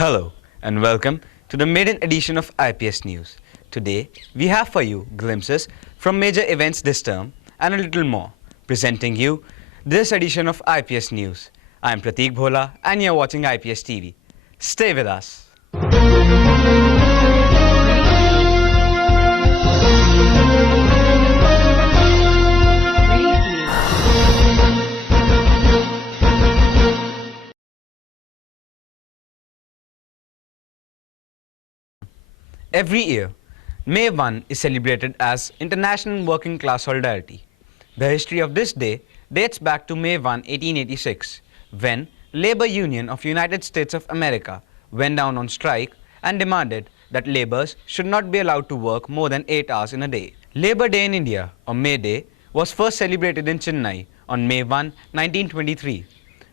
Hello and welcome to the maiden edition of IPS News. Today we have for you glimpses from major events this term and a little more, presenting you this edition of IPS News. I am Prateek Bhola and you are watching IPS TV. Stay with us. Every year, May 1 is celebrated as International Working Class Solidarity. The history of this day dates back to May 1, 1886, when Labor Union of United States of America went down on strike and demanded that laborers should not be allowed to work more than 8 hours in a day. Labor Day in India, or May Day, was first celebrated in Chennai on May 1, 1923.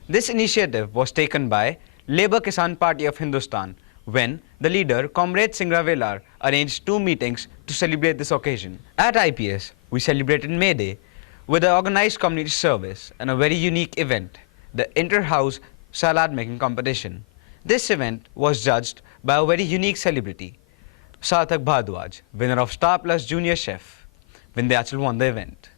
This initiative was taken by Labour Kisan Party of Hindustan when the leader, Comrade Singra Velar, arranged 2 meetings to celebrate this occasion. At IPS, we celebrated May Day with an organized community service and a very unique event, the Inter-House Salad Making Competition. This event was judged by a very unique celebrity, Sarthak Bhardwaj, winner of Star Plus Junior Chef. Vindhyachal won the event.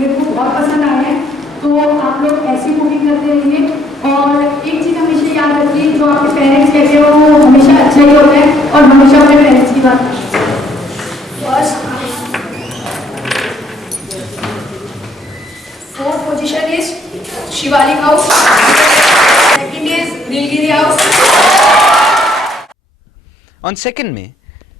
मेरे को बहुत पसंद आया है, तो आप लोग ऐसी कुकिंग करते रहिए और एक चीज़ हमेशा याद रखिए, जो आपके पेरेंट्स कहते हैं वो हमेशा अच्छा ही होता है और हमेशा अपने पेरेंट्स की बात fourth position is Shivalik house, second is Nilgiri house. On 2nd May,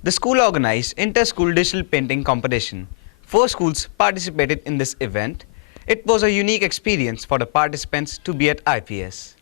the school organized inter-school digital painting competition. 4 schools participated in this event. It was a unique experience for the participants to be at IPS.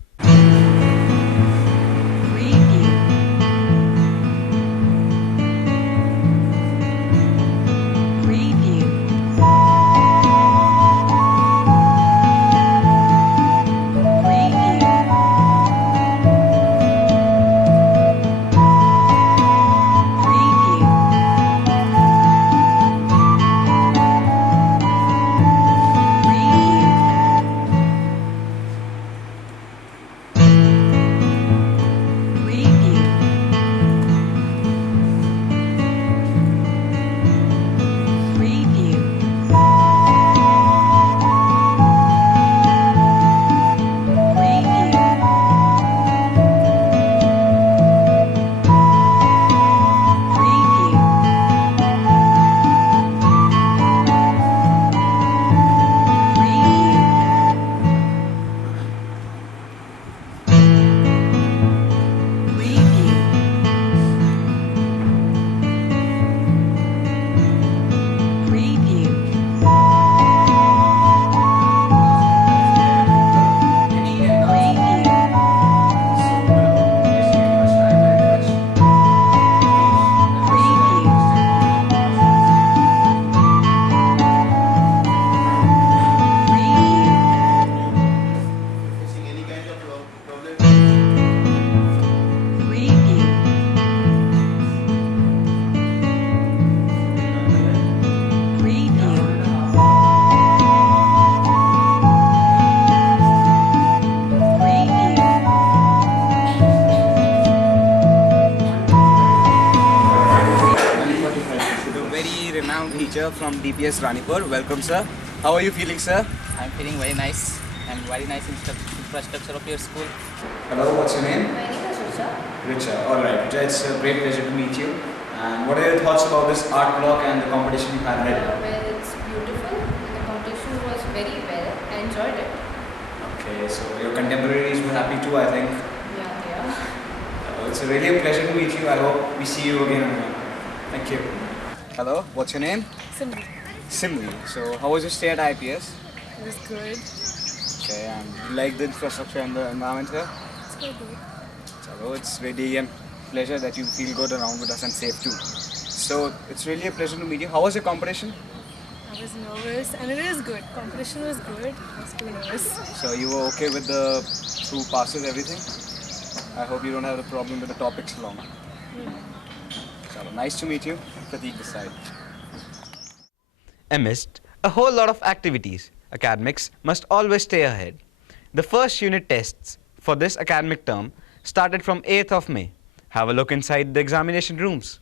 sir from DPS Ranipur. Welcome, sir. How are you feeling, sir? I'm feeling very nice and very nice infrastructure of your school. Hello, what's your name? My name is Richa. Richa. All right, Richa, it's a great pleasure to meet you. And what are your thoughts about this art block and the competition you had ready? Well, it's beautiful. The competition was very well. I enjoyed it. Okay, so your contemporaries were happy too, I think. Yeah. It's really a pleasure to meet you. I hope we see you again and again. Thank you. Hello, what's your name? Simbi. Simli. So, how was your stay at IPS? It was good. Okay, and you like the infrastructure and the environment here? It's quite good. So, it's really a pleasure that you feel good around with us and safe too. So, it's really a pleasure to meet you. How was your competition? I was nervous and it is good. Competition was good. I was too nervous. So, you were okay with the through passes, everything? I hope you don't have a problem with the topics along. So, nice to meet you. Prateek this side. Amidst a whole lot of activities, academics must always stay ahead. The first unit tests for this academic term started from 8th of May. Have a look inside the examination rooms.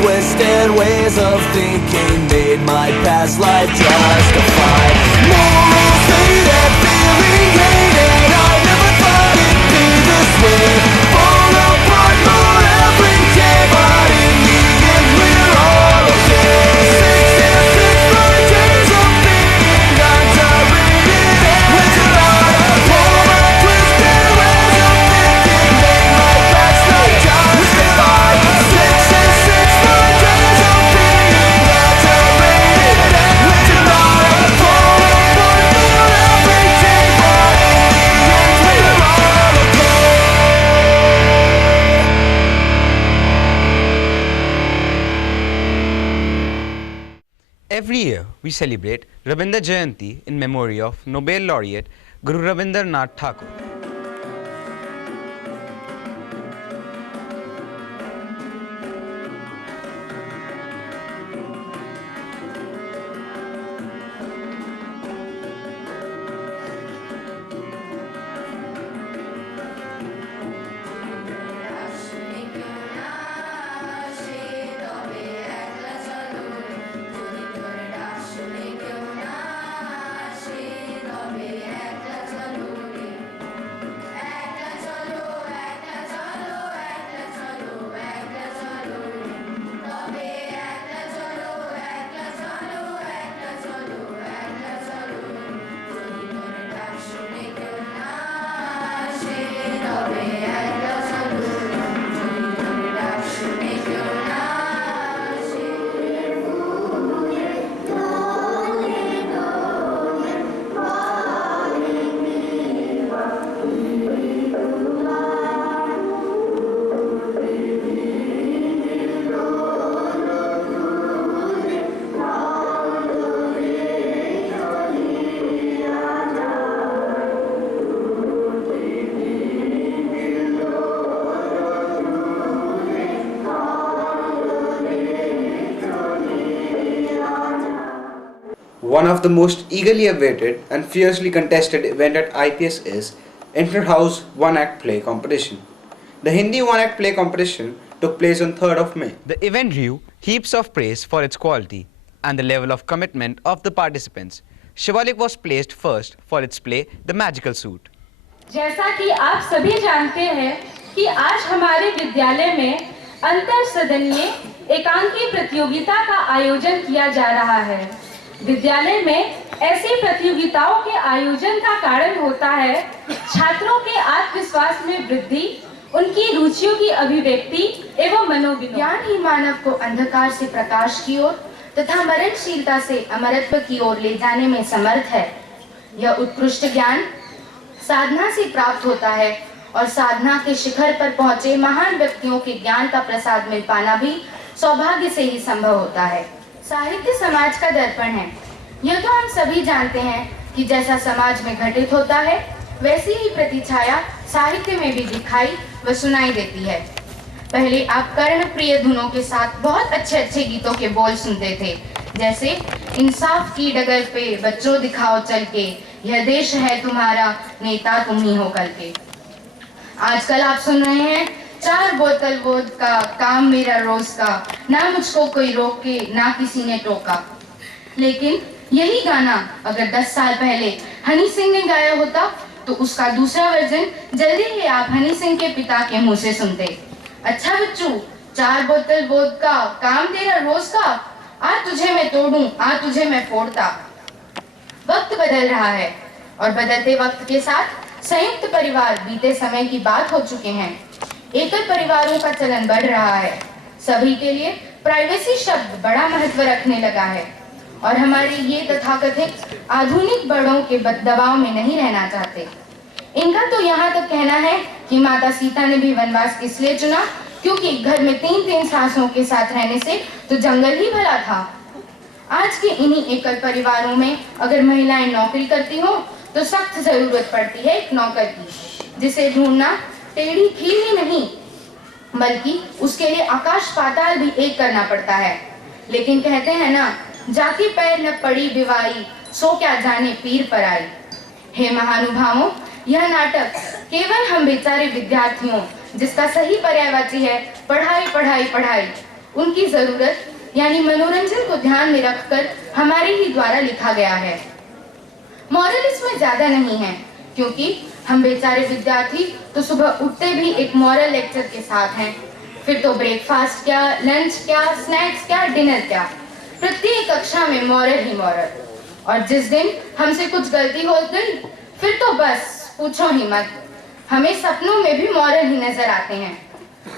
Twisted ways of thinking made my past life justified. Morals faded, feeling hated. I never thought it'd be this way. Fall apart more every day, but in the end we're all okay. 66 more days of being underrated and denied. All my twisted ways of thinking made my past life justified. 66 more days of being underrated and denied. Fall apart more every day, but in the end we're all okay. Every year, we celebrate Rabindra Jayanti in memory of Nobel laureate Guru Rabindranath Tagore. One of the most eagerly awaited and fiercely contested event at IPS is Inter-House One-Act Play Competition. The Hindi One-Act Play Competition took place on 3rd of May. The event drew heaps of praise for its quality and the level of commitment of the participants. Shivalik was placed first for its play The Magical Suit. जैसा कि आप सभी जानते हैं कि आज हमारे विद्यालय में अंतर सदनीय एकांकी प्रतियोगिता का आयोजन किया जा रहा है। विद्यालय में ऐसी प्रतियोगिताओं के आयोजन का कारण होता है छात्रों के आत्मविश्वास में वृद्धि, उनकी रुचियों की अभिव्यक्ति एवं मनोविनोद। ज्ञान ही मानव को अंधकार से प्रकाश की ओर तथा मरणशीलता से अमरत्व की ओर ले जाने में समर्थ है। यह उत्कृष्ट ज्ञान साधना से प्राप्त होता है और साधना के शिखर पर पहुंचे महान व्यक्तियों के ज्ञान का प्रसाद मिल पाना भी सौभाग्य से ही संभव होता है। साहित्य समाज का दर्पण है। यह तो हम सभी जानते हैं कि जैसा समाज में घटित होता है वैसी ही प्रतिछाया साहित्य में भी दिखाई व सुनाई देती है। पहले आप कर्ण प्रिय धुनों के साथ बहुत अच्छे अच्छे गीतों के बोल सुनते थे, जैसे इंसाफ की डगर पे बच्चों दिखाओ चल के, यह देश है तुम्हारा नेता तुम ही हो कल के। आजकल आप सुन रहे हैं 4 बोतल वोदका, काम मेरा रोज का, ना मुझको कोई रोके ना किसी ने टोका। लेकिन यही गाना अगर 10 साल पहले हनी सिंह ने गाया होता तो उसका दूसरा वर्जन जल्दी ही आप हनी सिंह के पिता के मुंह से सुनते। अच्छा बच्चू, 4 बोतल वोदका, काम तेरा रोज का, आ तुझे मैं तोड़ूं, आ तुझे मैं फोड़ता। वक्त बदल रहा है और बदलते वक्त के साथ संयुक्त परिवार बीते समय की बात हो चुके हैं। एकल परिवारों का चलन बढ़ रहा है। सभी के लिए प्राइवेसी शब्द बड़ा महत्व रखने लगा है और हमारे ये तथाकथित आधुनिक बड़ों के दबाव में नहीं रहना चाहते। इनका तो यहाँ तक कहना है कि माता सीता ने भी वनवास इसलिए चुना क्योंकि घर में 3-3 सासों के साथ रहने से तो जंगल ही भला था। आज के इन्हीं एकल परिवारों में अगर महिलाएं नौकरी करती हो तो सख्त जरूरत पड़ती है एक नौकर की, जिसे ढूंढना टेढ़ी खीर ही नहीं बल्कि उसके लिए आकाश पाताल भी एक करना पड़ता है। लेकिन कहते हैं ना, जाके पैर न पड़ी बिवाई, सो क्या जाने पीर पर आई। हे महानुभावों, यह नाटक केवल हम बेचारे विद्यार्थियों, जिसका सही पर्यायवाची है पढ़ाई पढ़ाई पढ़ाई, उनकी जरूरत यानी मनोरंजन को ध्यान में रखकर हमारे ही द्वारा लिखा गया है। मॉरल इसमें ज्यादा नहीं है क्योंकि हम बेचारे विद्यार्थी तो सुबह उठते भी एक मॉरल लेक्चर के साथ हैं। फिर तो ब्रेकफास्ट क्या, लंच क्या, स्नैक्स क्या, डिनर क्या, प्रत्येक कक्षा में मॉरल ही मॉरल। और जिस दिन हमसे कुछ गलती हो गई फिर तो बस पूछो ही मत, हमें सपनों में भी मॉरल ही नजर आते हैं।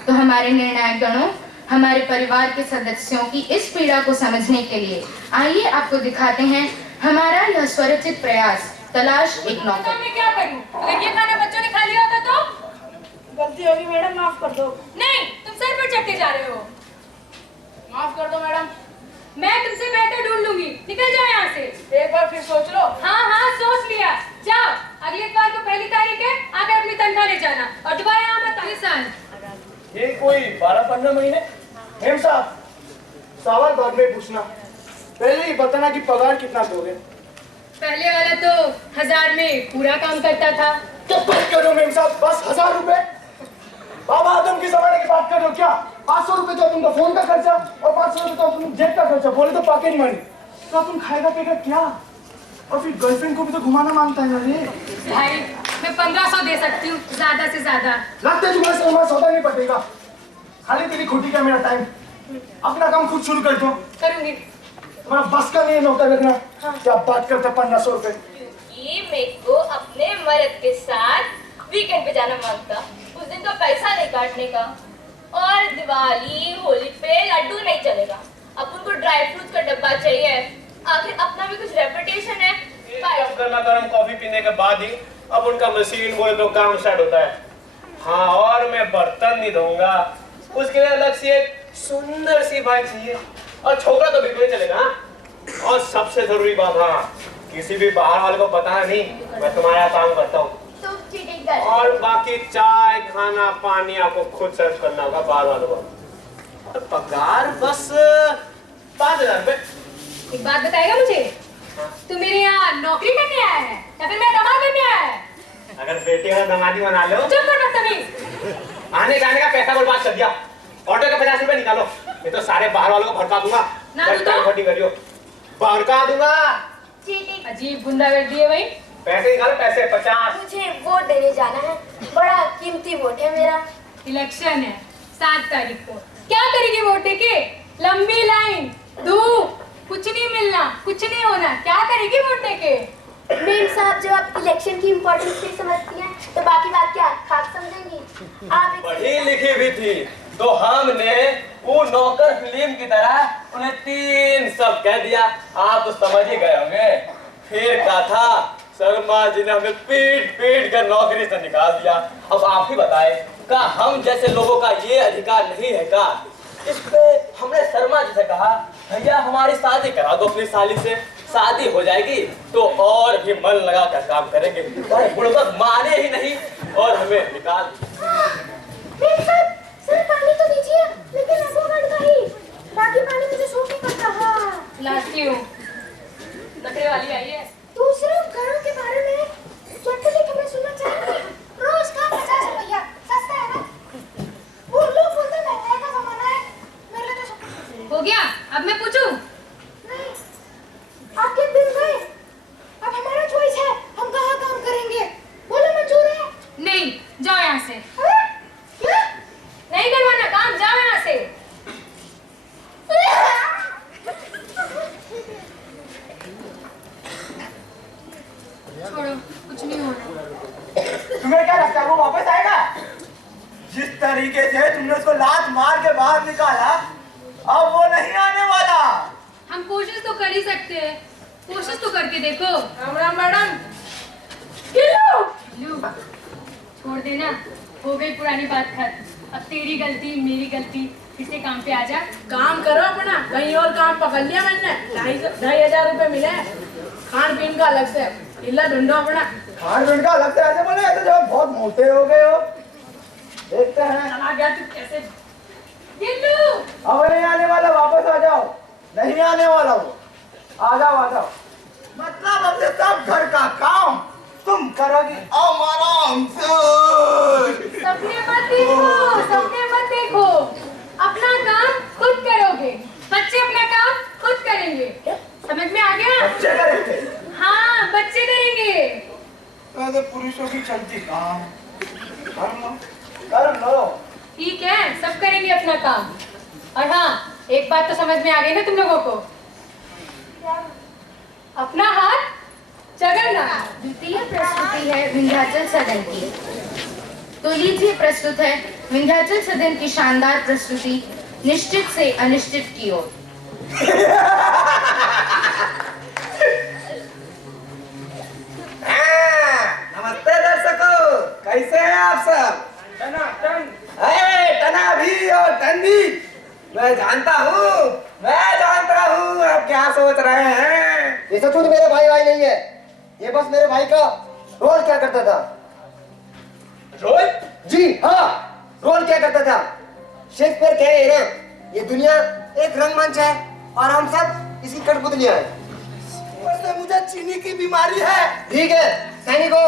तो हमारे निर्णायक गणों, हमारे परिवार के सदस्यों की इस पीड़ा को समझने के लिए आइए आपको दिखाते हैं हमारा यह स्वरचित प्रयास, तलाश एक नौकर। मैं क्या करूं? अगर ये खाना बच्चों ने खा लिया होता तो? गलती होगी मैडम, माफ कर दो। नहीं, तुम सर पर चढ़ते जा रहे हो। माफ कर दो मैडम। मैं तुमसे बेहतर ढूंढ लूंगी, निकल जाओ यहाँ से। एक बार फिर सोच लो। हाँ सोच लिया। जाओ, अगले बार को 1 तारीख है, आकर अपनी तनख्वाह ले जाना और दोबारा यहाँ मत आना। ये कोई 12-15 महीने? हेम साहब, सवाल बाद में पूछना, पहले ही बताना कि पगार कितना दोगे। पहले वाला तो 1000 में पूरा काम करता था। क्या बात कर रहे हो मेम साहब, बस 1000 रुपए? बाबा आदम के जमाने की बात कर रहे हो क्या? 500 रुपए तो तुमका फोन का खर्चा और 500 रुपए तो तुम जेब का खर्चा, बोले तो पॉकेट मनी। तो तुम खाएगा पिएगा क्या? और फिर गर्लफ्रेंड को भी तो घुमाना मांगता है ना रे। भाई, मैं 1500 दे सकती हूँ, ज्यादा से ज्यादा। लगता है तुम्हारे से हमारा सौदा नहीं पटेगा। खाली तेरी खोटी क्या मेरा टाइम, अपना काम खुद शुरू कर दो। करूंगी। तुम्हारा बस का नहीं है नौकर रखना। क्या बात करते 1500 रुपए? ये मेरे को अपने मर्द के साथ वीकेंड पे जाना मांगता, उस दिन तो पैसा नहीं काटने का, और दिवाली होली पे लड्डू नहीं चलेगा। अब उनको ड्राई फ्रूट्स का डब्बा चाहिए, आखिर अपना भी कुछ रेपुटेशन है। गर्मा गर्म कॉफी पीने के बाद ही अब उनका मशीन बोले तो काम स्टार्ट होता है। हाँ, और मैं बर्तन नहीं धोऊंगा, उसके लिए अलग से एक सुंदर सी बाइक चाहिए, और छोकरा तो बिल्कुल नहीं चलेगा। और सबसे जरूरी बात, हाँ, किसी भी बाहर वाले को पता नहीं मैं तुम्हारा काम करता हूँ। और बाकी चाय खाना पानी आपको खुद सर्व करना होगा बाहर वालों को। और पगार बस 5000 रुपए। एक बात बताएगा मुझे, तू मेरे यहाँ नौकरी करने आया है या फिर मेरा दमाद करने आया है? अगर बेटी का दमादी बना लो। चुप कर बदतमीज। आने जाने का पैसा बर्बाद कर दिया, ऑटो के 50 रुपए निकालो, नहीं तो सारे बाहर वालों को भड़का दूंगा। करियो, भड़का दूंगा। अजीब गुंडागर्दी है भाई। पैसे निकालो, पैसे 50। मुझे वोट देने जाना है, बड़ा कीमती वोट है मेरा। इलेक्शन है 7 तारीख को, क्या करेगी वोट देके? लंबी लाइन, धूप, कुछ नहीं मिलना, कुछ नहीं होना, क्या करेगी? रहेगी वोट देके। मेम साहब, जब आप इलेक्शन की इम्पोर्टेंस नहीं समझती हैं तो बाकी बात क्या खाक समझेंगी आप? पढ़ी लिखी भी थी तो हमने वो नौकर फिल्म की तरह उन्हें 3 सब कह दिया। आप तो समझ ही गए होंगे। फिर क्या था, शर्मा जी ने हमें पीट पीट कर नौकरी से निकाल दिया। अब आप ही बताएं, क्या हम जैसे लोगों का ये अधिकार नहीं है का? इस पे हमने शर्मा जी से कहा, भैया हमारी शादी करा दो अपनी साली से, शादी हो जाएगी तो और भी मन लगा कर काम करेंगे। बुढ़बक माने ही नहीं और हमें निकाल। सर पानी तो दीजिए, लेकिन एक्वागार्ड का ही, बाकी पानी मुझे सूट नहीं करता। हाँ लाती हूँ, नखरे वाली आई है। दूसरे घरों के बारे में चटपटी खबरें सुनना चाहेंगे? रोज का 50 रुपया, सस्ता है ना? वो लोग बोलते हैं महंगाई का जमाना है, मेरे लिए तो सब हो गया, अब मैं पूछूं? नहीं, आपके दिन गए, अब हमारा चॉइस है, हम कहाँ काम करेंगे? बोलो मंजूर है? नहीं, जाओ यहाँ से। क्या? नहीं करवाना काम, जाओ यहाँ से। छोड़ो, कुछ नहीं हो रहा। तुम्हें क्या लगता है वो वापस आएगा? जिस तरीके से तुमने उसको लात मार के बाहर निकाला, अब वो नहीं आने वाला। हम कोशिश तो कर ही सकते हैं, कोशिश तो करके देखो। राम राम मैडम। गिल्लू, छोड़ देना, हो गई पुरानी बात खत्म। अब तेरी गलती मेरी गलती, फिर से काम पे आ जा। काम करो अपना, कहीं और काम पकड़ लिया मैंने। 2,500 रुपए मिले, खान पीन का अलग से, इल्ला ढूंढो अपना। खान पीन का अलग से ऐसे बोले, ऐसे जब बहुत मोटे हो गए हो। देखते हैं। चला गया तू कैसे? गिल्लू, अब नहीं आने वाला, वापस आ जाओ। नहीं आने वाला वो, आ जाओ आ जाओ। मतलब अब से सब घर का काम तुम करोगी आराम से। सपने मत देखो, सपने मत देखो, अपना काम खुद करोगे, बच्चे अपना काम खुद करेंगे। समझ में आ गया? बच्चे करेंगे? हाँ, बच्चे करेंगे। तो पुरुषों की चलती काम कर लो, कर लो। ठीक है, सब करेंगे अपना काम। और हाँ, एक बात तो समझ में आ गई ना तुम लोगों को? अपना हाथ जगन्नाथ। द्वितीय प्रस्तुति है विंध्याचल सदन की। तो लीजिए, प्रस्तुत है विंध्याचल सदन की शानदार प्रस्तुति, निश्चित से अनिश्चित की ओर। नमस्ते दर्शकों, कैसे हैं आप सब? टना भी और टन भी। मैं जानता हूँ आप क्या सोच रहे हैं। ये सचमुच मेरे भाई नहीं है, ये बस मेरे भाई का रोल क्या करता था। रोल? जी हाँ, रोल क्या करता था। शेक्सपियर कह रहे हैं, ये दुनिया एक रंगमंच है और हम सब इसकी कठपुतलियां हैं। वैसे मुझे चीनी की बीमारी है। ठीक है, सैनिकों,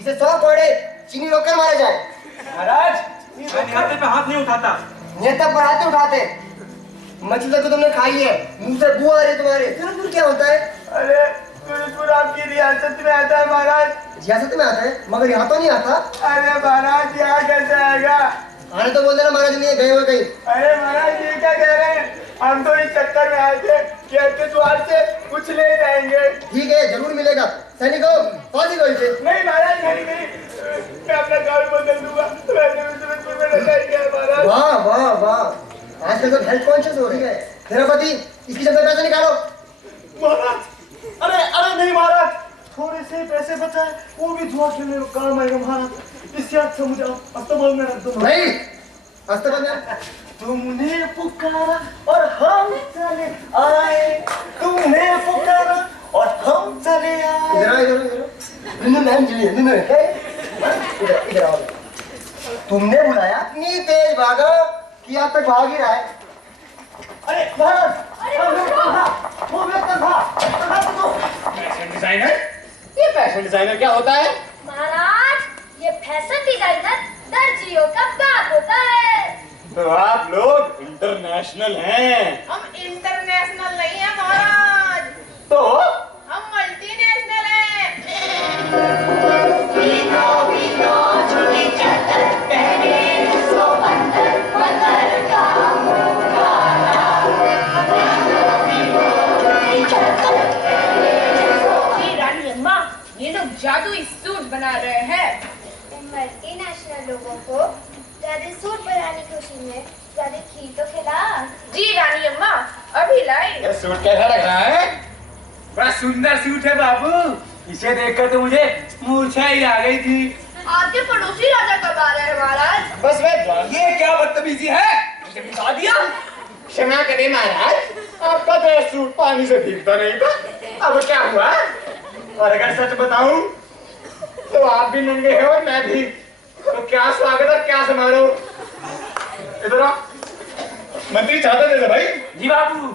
इसे 100 कोड़े चीनी रोककर मारा जाए। महाराज, नेता पे हाथ नहीं उठाता। नेता पर हाथ नहीं उठाते। मछली तो तुमने खाई है, मुंह से बू आ रही तुम्हारे। फिर क्या होता है? अरे बिल्कुल आपकी रियासत में आता है महाराज। रियासत में आता है, मगर यहाँ तो नहीं आता। अरे महाराज, यहाँ कैसे आएगा? आने तो बोल देना महाराज, नहीं गए हुए कहीं। अरे महाराज, ये क्या कह रहे हैं? हम तो इस चक्कर में आए थे कि आपके द्वार से कुछ ले जाएंगे। ठीक है, जरूर मिलेगा। सैनिकों, पहुंची गई थे। नहीं महाराज, नहीं मैं अपना गाँव बदल दूंगा। वाह वाह वाह, आजकल तो हेल्थ कॉन्शियस हो रही है। तेरा पति, इसकी जगह पैसे निकालो। महाराज, अरे नहीं महाराज, थोड़े से पैसे बचा है, वो भी जुआ खेलने में काम आएगा महाराज। इस याद से मुझे अस्तबल में रख दो। नहीं, अस्तबल में तुमने पुकारा और हम चले आए, तुमने पुकारा और हम चले आए। इधर आओ। तुमने बुलाया, इतनी तेज भागा कि आप तक भाग ही रहा है। अरे महाराज, वो व्यक्ति था। Fashion designer? ये फैशन डिजाइनर क्या होता है? महाराज, ये फैशन डिजाइनर दर्जियों का बाप होता है। तो आप लोग इंटरनेशनल हैं। हम इंटरनेशनल नहीं है महाराज, तो हम मल्टीनेशनल हैं। जादुई सूट बना रहे हैं। मल्टी नेशनल लोगों को जादुई सूट बनाने की खुशी में जादुई खीर तो खिला। जी रानी अम्मा, अभी लाई। ये सूट कैसा लग रहा है? बड़ा सुंदर सूट है बाबू। इसे देखकर तो मुझे मूर्छा ही आ गई थी। आपके पड़ोसी राजा कब आ रहे हैं महाराज? बस ये क्या बदतमीजी है? मुझे बिता दिया। क्षमा करें महाराज, आपका तो ये सूट पानी से भीगता नहीं था। अब क्या हुआ? और अगर सच बताऊं तो आप भी नंगे हैं और मैं भी। तो क्या स्वागत और क्या समारोह। इधर आओ। मंत्री चाहते दे दे भाई। जी बाबू।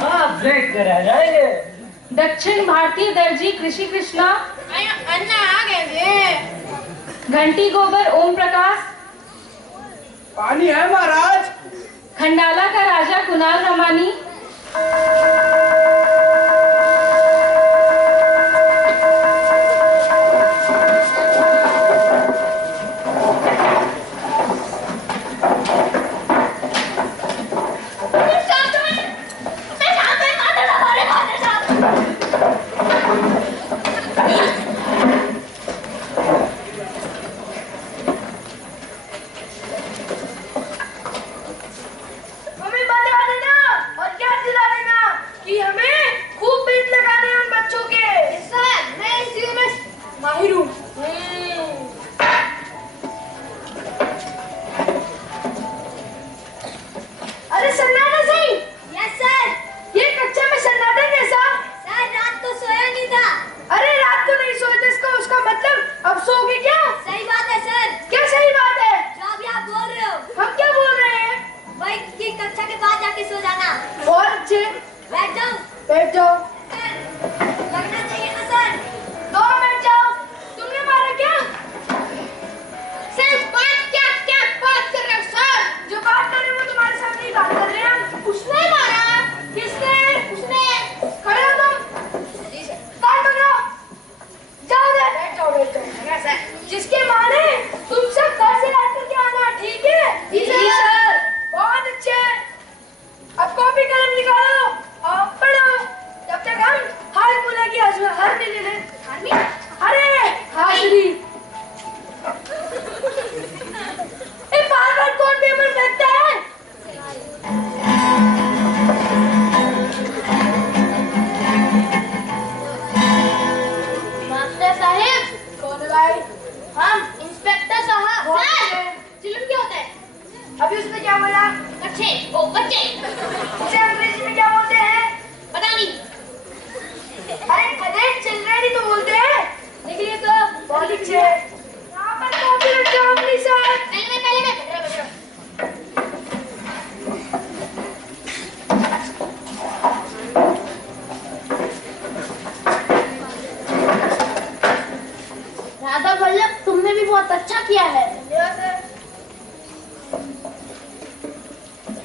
हाँ, ब्रेक करा जाएंगे। दक्षिण भारतीय दर्जी कृषि कृष्णा, अन्ना आ गए। घंटी गोबर ओम प्रकाश, पानी है महाराज। खंडाला का राजा कुणाल रमानी,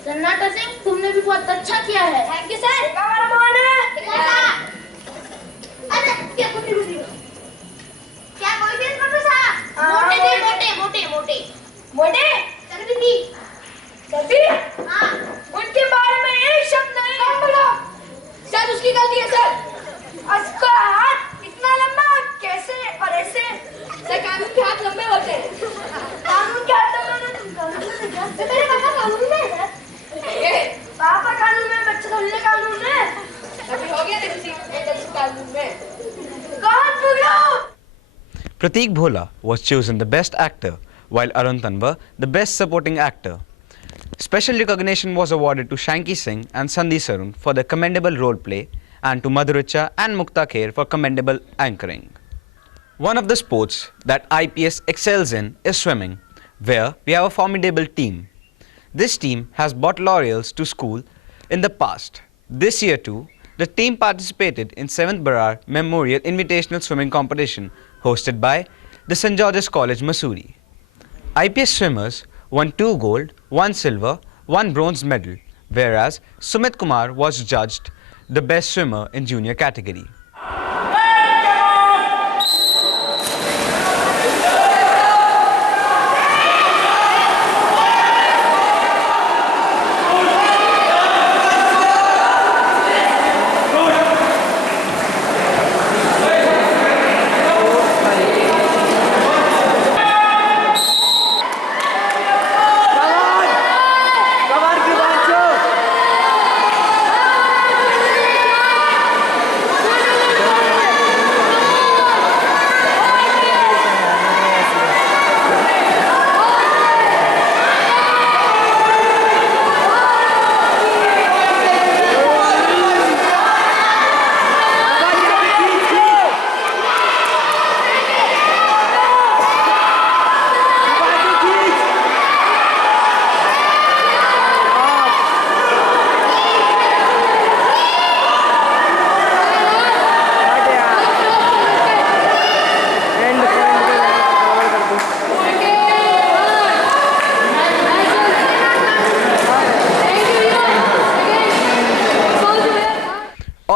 सन्नाटा सिंह, तुमने भी बहुत अच्छा किया है। Thank you sir. अरे क्या बोल रही मोटे थे, मोटे मोटे मोटे मोटे चर्बी थी। चर्बी? हाँ। उनके बारे में एक शब्द नहीं। कौन बोला? सर उसकी गलती है सर। उसका हाथ इतना लंबा कैसे और ऐसे? सर कानून के हाथ लंबे होते हैं। कानून के हाथ लंबे? मेरे पापा कानून में है सर। पापा कानून में, बच्चे तो कानून में। अभी हो गया तेरे कानून में। कौन बोला? Pratik Bhola was chosen the Best Actor, while Arun Tanwar the Best Supporting Actor. Special recognition was awarded to Shanky Singh and Sandhi Sarun for their commendable role play, and to Madhuricha and Mukta Kher for commendable anchoring. One of the sports that IPS excels in is swimming, where we have a formidable team. This team has brought laurels to school in the past. This year too, the team participated in 7th Barar Memorial Invitational Swimming Competition hosted by the St. George's College, Mussoorie. IPS swimmers won 2 gold, 1 silver, 1 bronze medal, whereas Sumit Kumar was judged the best swimmer in junior category.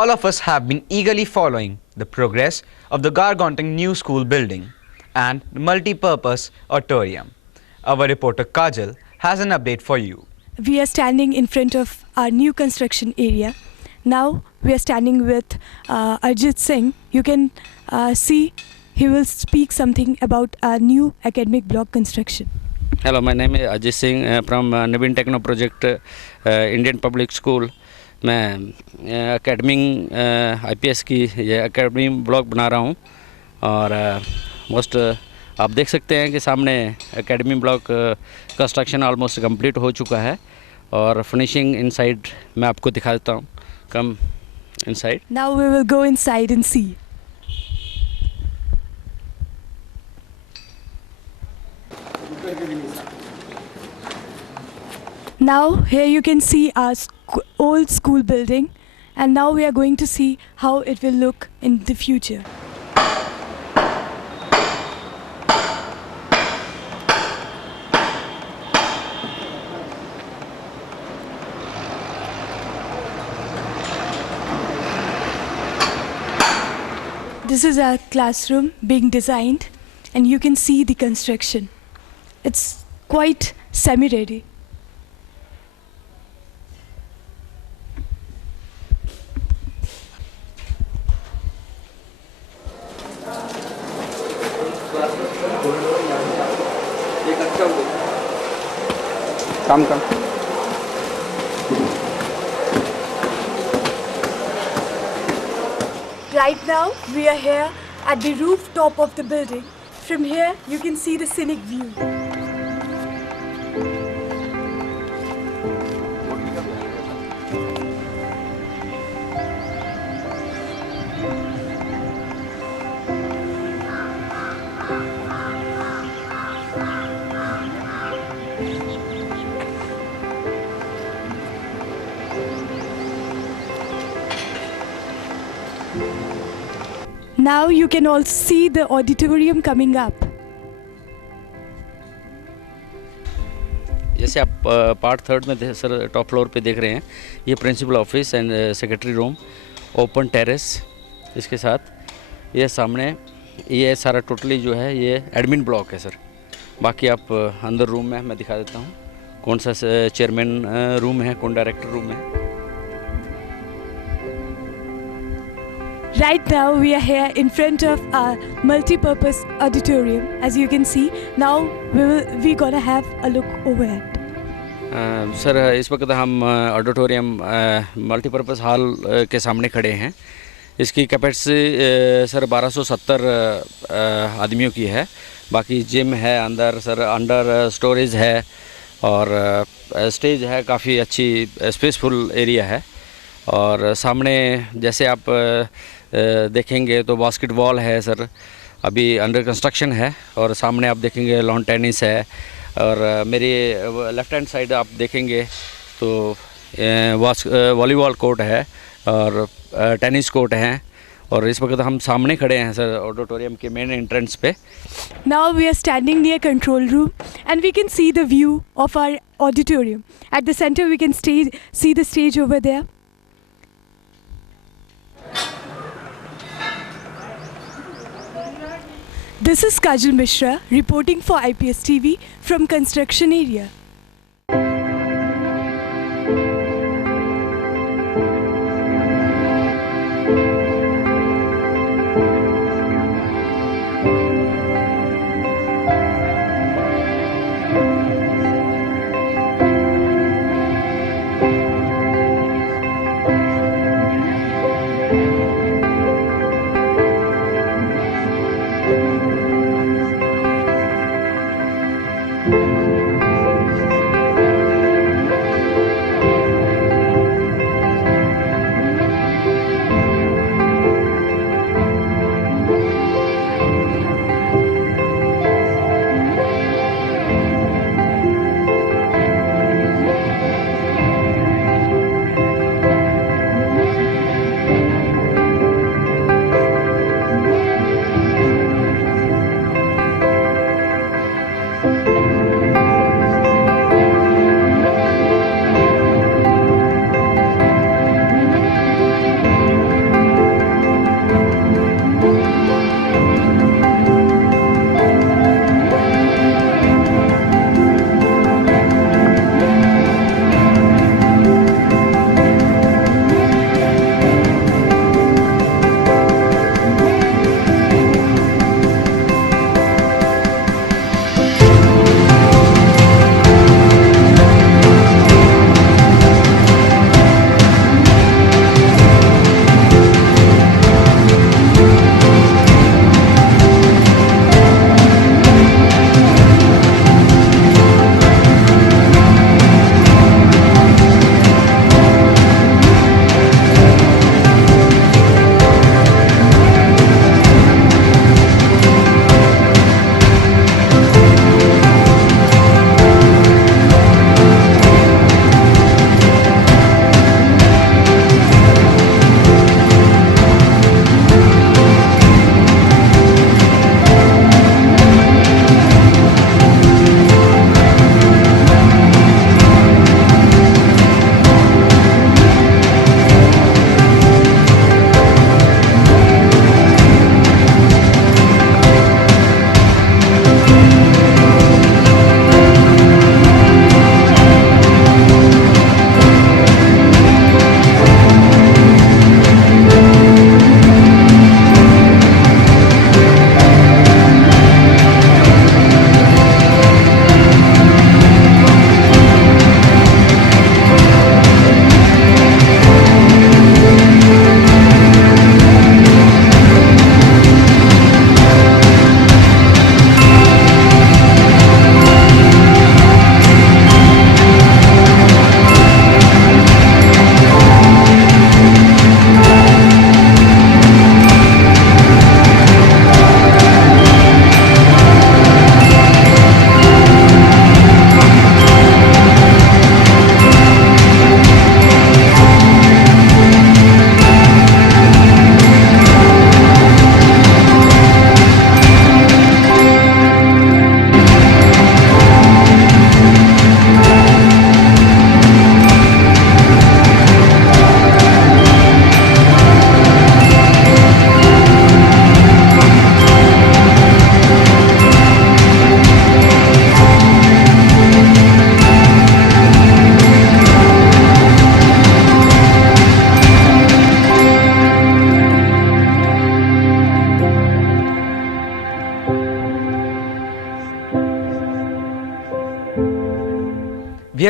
all of us have been eagerly following the progress of the gargantuan new school building and the multi-purpose auditorium. Our reporter Kajal has an update for you. We are standing in front of our new construction area. Now we are standing with Arjit Singh. You can see he will speak something about our new academic block construction. Hello, my name is Ajit Singh from Navin Techno Project, Indian Public School. मैं academy IPS की ये academy block बना रहा हूँ और most आप देख सकते हैं कि सामने academy block construction almost complete हो चुका है और फिनिशिंग इनसाइड मैं आपको दिखा देता हूँ. Come inside. Now we will go inside and see. Now here you can see our old school building, and now we are going to see how it will look in the future. This is our classroom being designed, and you can see the construction. It's quite semi-ready. Come. Right now, we are here at the rooftop of the building. From here, you can see the scenic view. Now you can all see the auditorium coming up. जैसे आप part third में sir top floor पे देख रहे हैं, ये principal office and secretary room, open terrace इसके साथ ये सामने ये सारा टोटली जो है ये एडमिन ब्लॉक है सर. बाकी आप अंदर रूम में मैं दिखा देता हूँ कौन सा चेयरमैन रूम है, कौन डायरेक्टर रूम है. Right now we are here in front of our multi-purpose auditorium. As you can see, now we're gonna have a look over it. Sir इस वक्त हम ऑडिटोरियम मल्टीपर्पज़ हॉल के सामने खड़े हैं. इसकी कैपेसिटी सर 1270 आदमियों की है. बाकी जिम है अंदर सर, अंडर स्टोरेज है और स्टेज है, काफ़ी अच्छी स्पेसफुल एरिया है. और सामने जैसे आप देखेंगे तो बास्केटबॉल है सर, अभी अंडर कंस्ट्रक्शन है. और सामने आप देखेंगे लॉन टेनिस है और मेरी लेफ़्ट हैंड साइड आप देखेंगे तो वॉलीबॉल कोर्ट है और टेनिस कोर्ट हैं. और इस वक्त हम सामने खड़े हैं सर ऑडिटोरियम के मेन एंट्रेंस पे. Now we are standing near control room and we can see the view of our auditorium. At the center we can see the stage over there. This is Kajal Mishra reporting for IPS TV from construction area.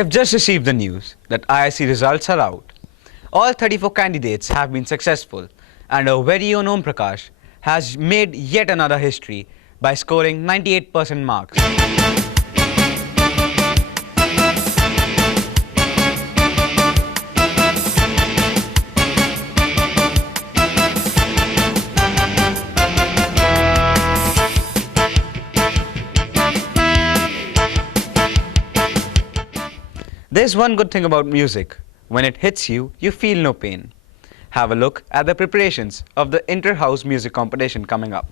have just received the news that IISc results are out. All 34 candidates have been successful, and our very own Om Prakash has made yet another history by scoring 98% marks. There's one good thing about music. When it hits you, you feel no pain. Have a look at the preparations of the Inter-House Music Competition coming up.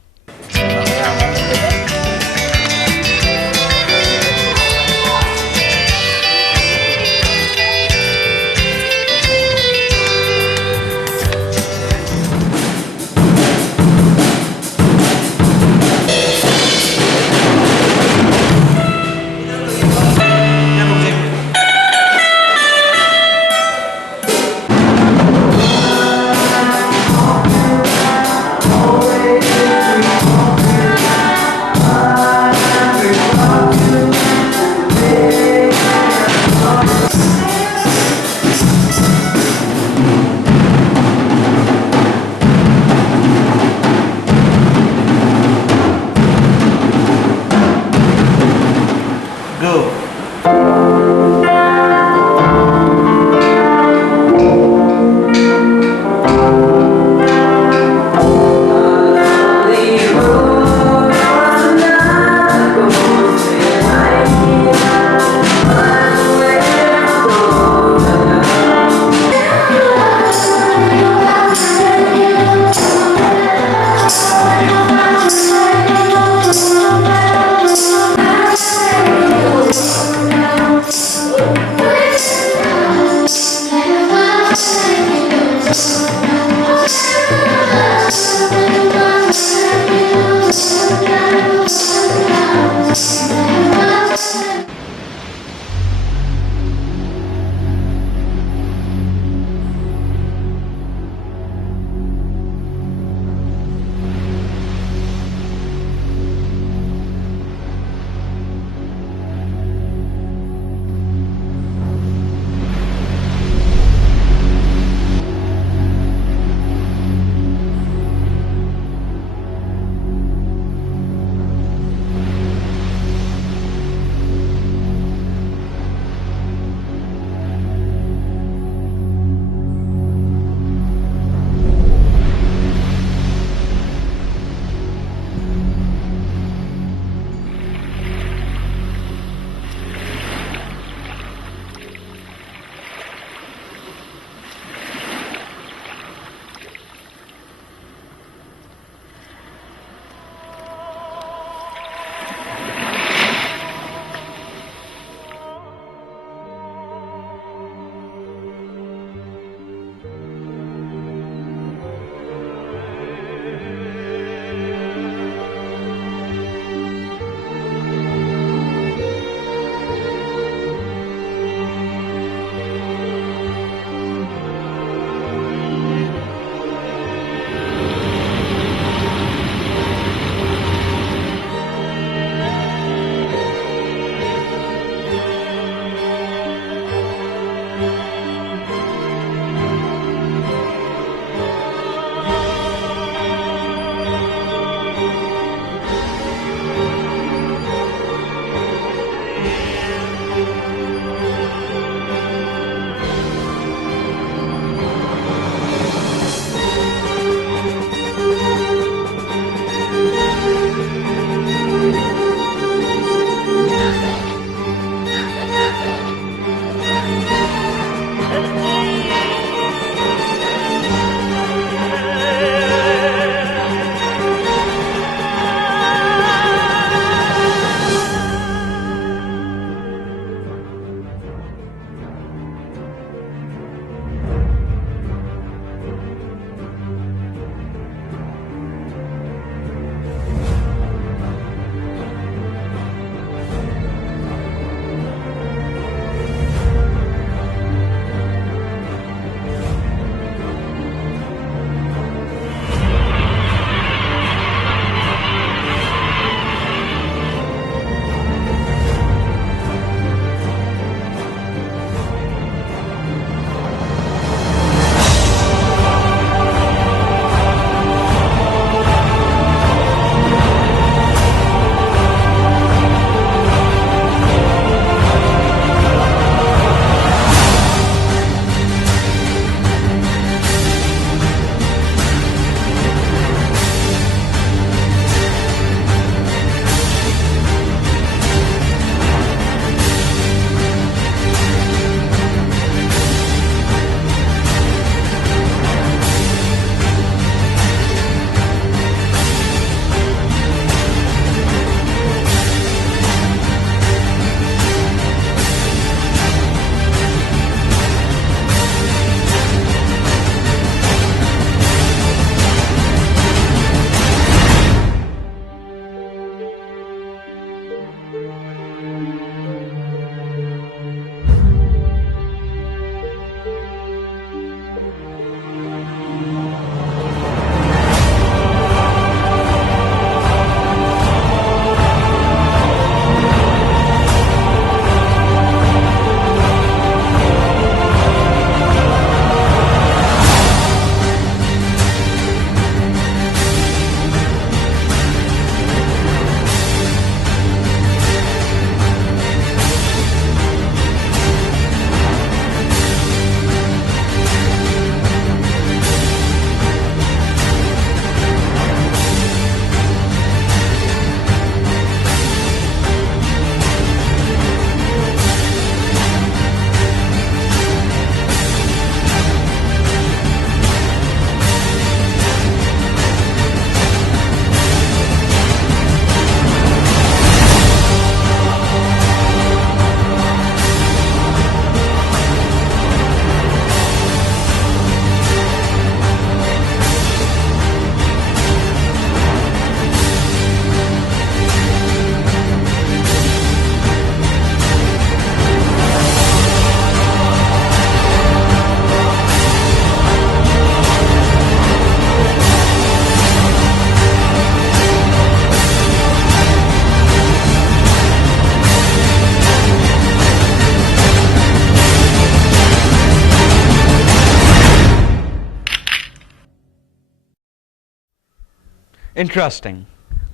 Interesting.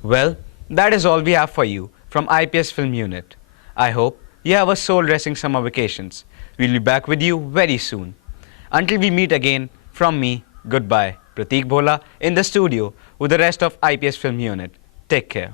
Well, that is all we have for you from IPS Film Unit. I hope you have a soul-resting summer vacations. We'll be back with you very soon. Until we meet again, from me, goodbye. Prateek Bhola in the studio with the rest of IPS Film Unit. Take care.